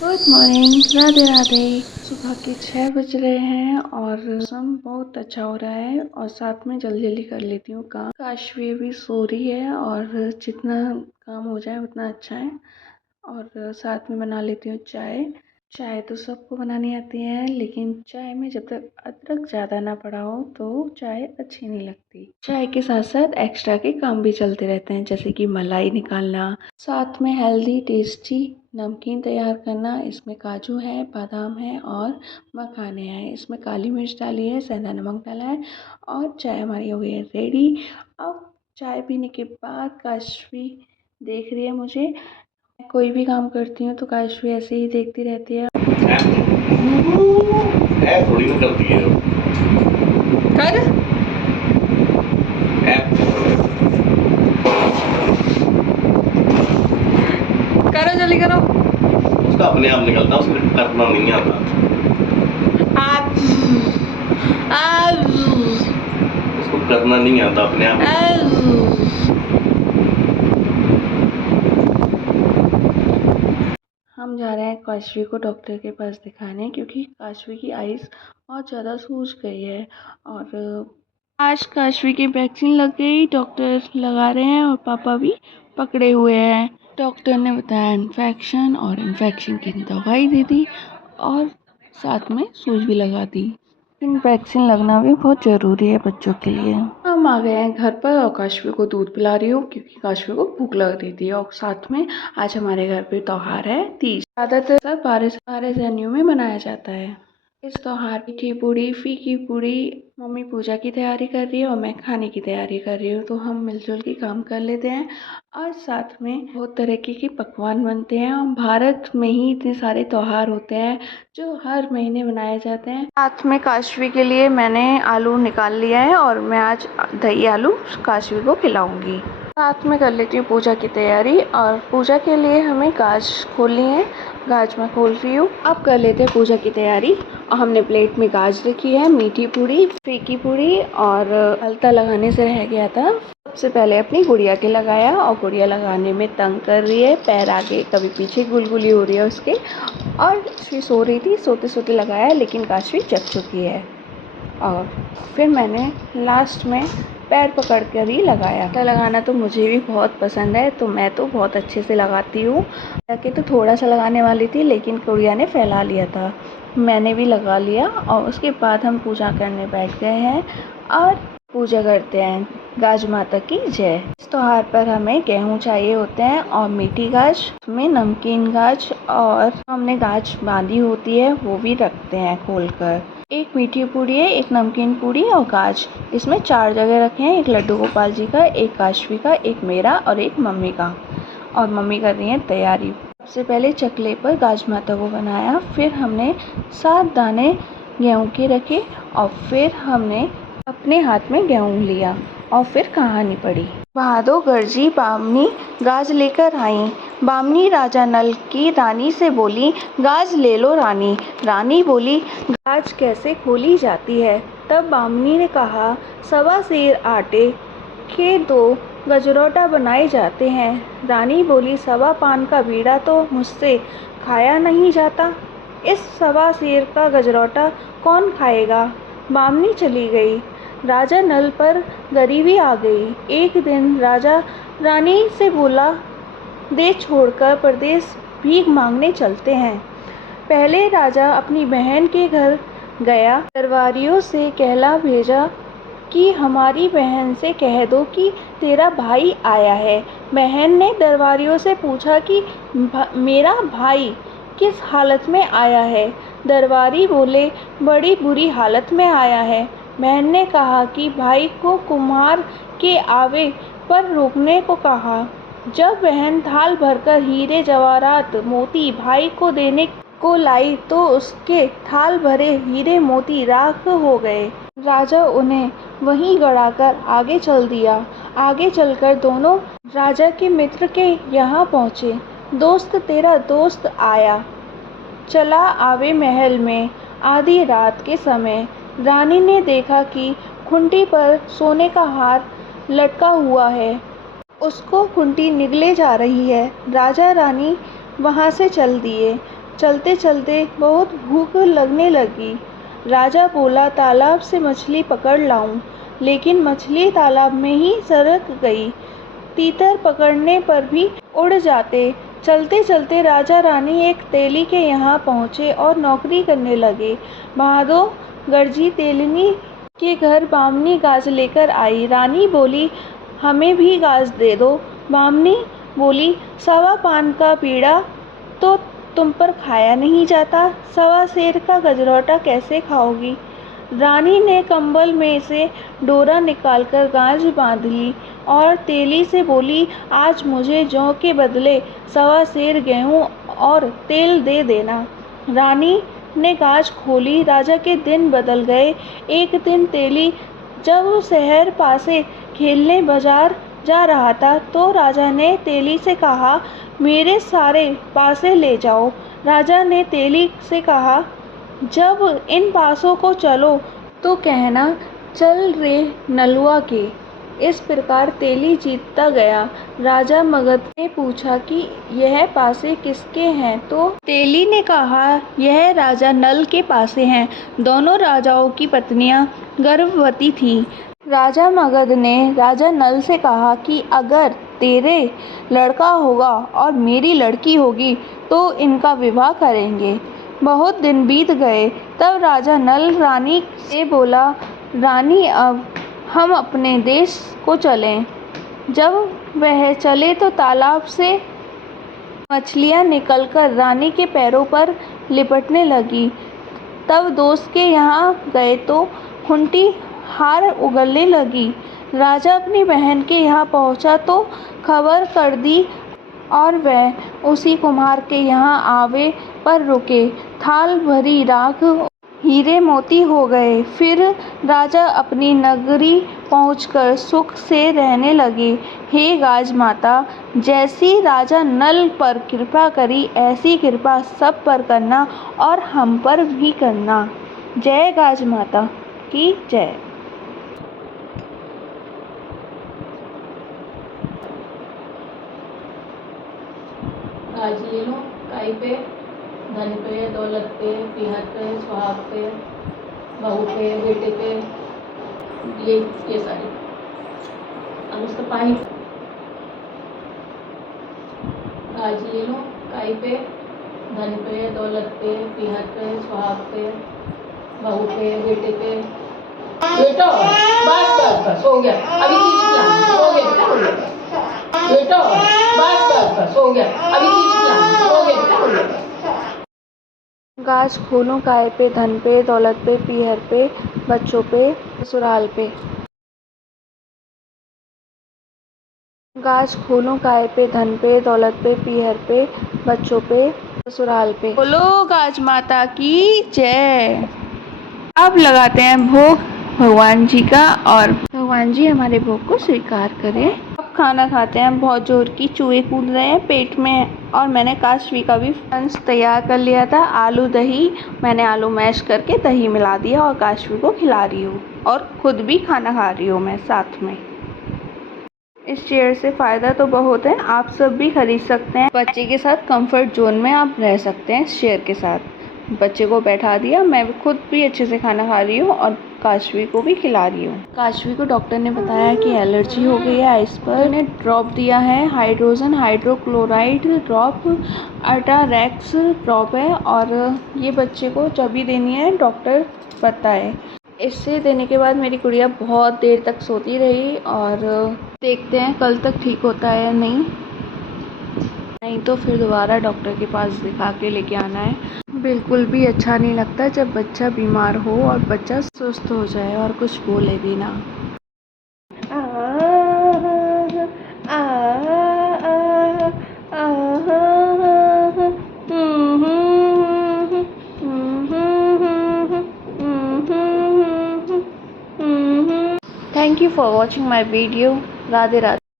Good morning, Radhe Radhe. सुबह के 6 बज रहे हैं और मौसम बहुत अच्छा हो रहा है और साथ में जल्दी जल्दी कर लेती हूँ काम। काशवी भी सो रही है और जितना काम हो जाए उतना अच्छा है। और साथ में बना लेती हूँ चाय। चाय तो सबको बनानी आती है, लेकिन चाय में जब तक अदरक ज़्यादा ना पड़ा हो तो चाय अच्छी नहीं लगती। चाय के साथ साथ एक्स्ट्रा के काम भी चलते रहते हैं, जैसे कि मलाई निकालना, साथ में हेल्दी टेस्टी नमकीन तैयार करना। इसमें काजू है, बादाम है और मखाने हैं। इसमें काली मिर्च डाली है, सेंधा नमक डाला है और चाय हमारी हो गई है रेडी। अब चाय पीने के बाद काशवी देख रही है मुझे। कोई भी काम करती हूँ तो काशवी ऐसे ही देखती रहती है। थोड़ी ना करती है कर करो, जल्दी करो। उसका अपने आप निकलता, उसको करना नहीं आता। उसको करना नहीं आता अपने आप। हम जा रहे हैं काशवी को डॉक्टर के पास दिखाने, क्योंकि काशवी की आइज़ बहुत ज़्यादा सूज गई है। और आज काशवी की वैक्सीन लग गई, डॉक्टर लगा रहे हैं और पापा भी पकड़े हुए हैं। डॉक्टर ने बताया इन्फेक्शन, और इन्फेक्शन की दवाई दे दी और साथ में सुई भी लगा दी। वैक्सीन लगना भी बहुत ज़रूरी है बच्चों के लिए। हम आ गए हैं घर पर और काशवी को दूध पिला रही हूँ, क्योंकि काशवी को भूख लग रही थी। और साथ में आज हमारे घर पे त्योहार है तीज। ज़्यादातर बारह सैनियों में मनाया जाता है। इस त्योहार मीठी पूड़ी, फीकी पूड़ी, मम्मी पूजा की तैयारी कर रही है और मैं खाने की तैयारी कर रही हूँ, तो हम मिलजुल के काम कर लेते हैं। और साथ में बहुत तरह के पकवान बनते हैं और भारत में ही इतने सारे त्योहार होते हैं जो हर महीने मनाए जाते हैं। साथ में काशवी के लिए मैंने आलू निकाल लिया है और मैं आज दही आलू काशवी को खिलाऊंगी। साथ में कर लेती हूँ पूजा की तैयारी। और पूजा के लिए हमें गाज खोलनी है, गाज मैं खोल रही हूँ। अब कर लेते हैं पूजा की तैयारी। और हमने प्लेट में गाज रखी है, मीठी पूड़ी, फीकी पूड़ी और अलता लगाने से रह गया था। सबसे पहले अपनी गुड़िया के लगाया और गुड़िया लगाने में तंग कर रही है, पैर आगे कभी पीछे गुलगुली हो रही है उसके। और काशवी सो रही थी, सोते सोते लगाया, लेकिन काशवी जग चुकी है। और फिर मैंने लास्ट में पैर पकड़ कर ही लगाया। अलता लगाना तो मुझे भी बहुत पसंद है, तो मैं तो बहुत अच्छे से लगाती हूँ। जाके तो थोड़ा सा लगाने वाली थी, लेकिन गुड़िया ने फैला लिया था, मैंने भी लगा लिया। और उसके बाद हम पूजा करने बैठ गए हैं और पूजा करते हैं। गाज माता की जय। इस त्योहार पर हमें गेहूँ चाहिए होते हैं और मीठी गाज में नमकीन गाज, और हमने गाज बांधी होती है वो भी रखते हैं खोलकर। एक मीठी पूड़ी है, एक नमकीन पूड़ी और गाज, इसमें 4 जगह रखे हैं। एक लड्डू गोपाल जी का, एक काशवी का, एक मेरा और एक मम्मी का। और मम्मी कर रही हैं तैयारी। सबसे पहले चकले पर गाज माता को बनाया, फिर हमने 7 दाने गेहूँ के रखे और फिर हमने अपने हाथ में गेहूँ लिया और फिर कहानी पढ़ी। भादो गर्जी बामनी गाज लेकर आई, बामनी राजा नल की रानी से बोली, गाज ले लो रानी। रानी बोली, गाज कैसे खोली जाती है? तब बामनी ने कहा, 1.25 सेर आटे के 2 गजरौटा बनाए जाते हैं। रानी बोली, 1.25 पान का बीड़ा तो मुझसे खाया नहीं जाता, इस 1.25 सेर का गजरौटा कौन खाएगा? बामनी चली गई। राजा नल पर गरीबी आ गई। एक दिन राजा रानी से बोला, देश छोड़कर परदेश भीख मांगने चलते हैं। पहले राजा अपनी बहन के घर गया, दरबारियों से कहला भेजा कि हमारी बहन से कह दो कि तेरा भाई आया है। बहन ने दरबारियों से पूछा कि मेरा भाई किस हालत में आया है? दरबारी बोले, बड़ी बुरी हालत में आया है। बहन ने कहा कि भाई को कुम्हार के आवे पर रोकने को कहा। जब बहन थाल भरकर हीरे जवाहरात मोती भाई को देने को लाई तो उसके थाल भरे हीरे मोती राख हो गए। राजा उन्हें वहीं गड़ाकर आगे चल दिया। आगे चलकर दोनों राजा के मित्र के यहाँ पहुँचे। दोस्त तेरा दोस्त आया, चला आवे महल में। आधी रात के समय रानी ने देखा कि खूंटी पर सोने का हार लटका हुआ है, उसको खूंटी निगले जा रही है। राजा रानी वहाँ से चल दिए। चलते चलते बहुत भूख लगने लगी। राजा बोला, तालाब से मछली पकड़ लाऊं, लेकिन मछली तालाब में ही सरक गई। तीतर पकड़ने पर भी उड़ जाते। चलते चलते राजा रानी एक तेली के यहाँ पहुँचे और नौकरी करने लगे। भादो गर्जी तेलनी के घर बामनी गाज लेकर आई। रानी बोली, हमें भी गाज दे दो। बामनी बोली, सवा पान का बीड़ा तो तुम पर खाया नहीं जाता, सवा सेर का गजरौटा कैसे खाओगी। रानी ने कंबल में से डोरा निकालकर गाज बांध ली और तेली से बोली, आज मुझे जौ के बदले सवा सेर गेहूं और तेल दे देना। रानी ने गाज खोली। राजा के दिन बदल गए। एक दिन तेली जब शहर पासे खेलने बाजार जा रहा था तो राजा ने तेली से कहा, मेरे सारे पासे ले जाओ। राजा ने तेली से कहा, जब इन पासों को चलो तो कहना, चल रे नलुआ के। इस प्रकार तेली जीतता गया। राजा मगध ने पूछा कि यह पासे किसके हैं, तो तेली ने कहा, यह राजा नल के पासे हैं। दोनों राजाओं की पत्नियां गर्भवती थीं। राजा मगध ने राजा नल से कहा कि अगर तेरे लड़का होगा और मेरी लड़की होगी तो इनका विवाह करेंगे। बहुत दिन बीत गए। तब राजा नल रानी से बोला, रानी अब हम अपने देश को चलें। जब वह चले तो तालाब से मछलियां निकलकर रानी के पैरों पर लिपटने लगी। तब दोस्त के यहाँ गए तो खूंटी हार उगलने लगी। राजा अपनी बहन के यहाँ पहुँचा तो खबर कर दी और वह उसी कुम्हार के यहाँ आवे पर रुके। थाल भरी राख हीरे मोती हो गए। फिर राजा अपनी नगरी पहुंचकर सुख से रहने लगे। हे गाज माता, जैसी राजा नल पर कृपा करी ऐसी कृपा सब पर करना और हम पर भी करना। जय गाज माता की जय। गाज ले लो, काई पे, धन पे, दौलत पे, पीहर पे, सुहाग पे, बहू पे, बेटे पे, ये सारे। अब उसका पानी। गाज ले लो, काई पे, धन पे, दौलत पे, पीहर पे, सुहाग पे, बहू पे, बेटे पे। बेटा बस बस बस हो गया, अभी चीज़ खिलानी, हो गया बेटा, हो गया बेटा, बस बस बस हो गया, अभी चीज़ खिलानी, हो गया बेटा, हो गया। गाज खोलूं काय पे, धन पे, दौलत पे, पीहर पे, बच्चों पे, ससुराल पे। गाज खोलूं काय पे, धन पे, दौलत पे, पीहर पे, बच्चों पे, ससुराल पे। बोलो गाज माता की जय। अब लगाते हैं भोग भगवान जी का और भगवान जी हमारे भोग को स्वीकार करें। अब खाना खाते हैं। बहुत जोर की चूहे कूद रहे हैं पेट में और मैंने काशवी का भी लंच तैयार कर लिया था। आलू दही, मैंने आलू मैश करके दही मिला दिया और काशवी को खिला रही हूँ और खुद भी खाना खा रही हूँ मैं साथ में। इस चेयर से फ़ायदा तो बहुत है, आप सब भी खरीद सकते हैं। बच्चे के साथ कंफर्ट जोन में आप रह सकते हैं इस चेयर के साथ। बच्चे को बैठा दिया, मैं खुद भी अच्छे से खाना खा रही हूँ और काशवी को भी खिला रही हूँ। काशवी को डॉक्टर ने बताया कि एलर्जी हो गई है आइस पर। उन्हें ड्रॉप दिया है, हाइड्रोजन हाइड्रोक्लोराइड ड्रॉप, अल्ट्रारेक्स ड्रॉप है और ये बच्चे को जब भी देनी है डॉक्टर बताए। इससे देने के बाद मेरी गुड़िया बहुत देर तक सोती रही और देखते हैं कल तक ठीक होता है या नहीं तो फिर दोबारा डॉक्टर के पास दिखा के लेके आना है। बिल्कुल भी अच्छा नहीं लगता जब बच्चा बीमार हो और बच्चा सुस्त हो जाए और कुछ बोले भी ना। Thank you for watching my video. Radhe Radhe.